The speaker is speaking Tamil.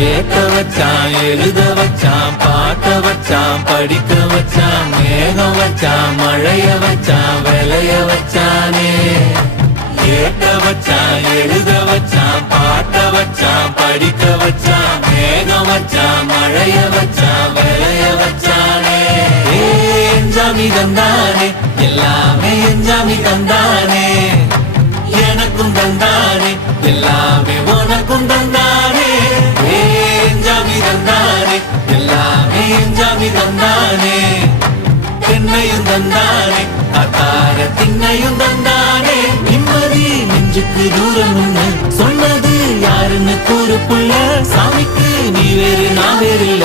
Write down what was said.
கேட்க வச்சான் எழுத வச்சான் பாட்ட வச்சான் படிக்க வச்சான் மேகம் வச்சான் மழைய வச்சான் விளைய வச்சானே கேட்க வச்சான் எழுத வச்சான் பாட்ட வச்சான் படிக்க வச்சான் மேகம் வச்சான் மழைய வச்சான் விளைய வச்சானே என்ஜாமி தந்தானே எல்லாமே என்ஜாமி தந்தானே எனக்கும் தந்தானே எல்லாமே உனக்கும் தந்தானே என்ஜாமி தந்தானே எல்லாமே என்ஜாமி தந்தானே தென்னையும் தந்தானே அக்கார திண்ணையும் தந்தானே நிம்மதி நெஞ்சுக்கு தூரம்னு சொன்னது யாருன்னு கூறு புள்ள சாமிக்கு நீ வேறு நான் வேறு இல்ல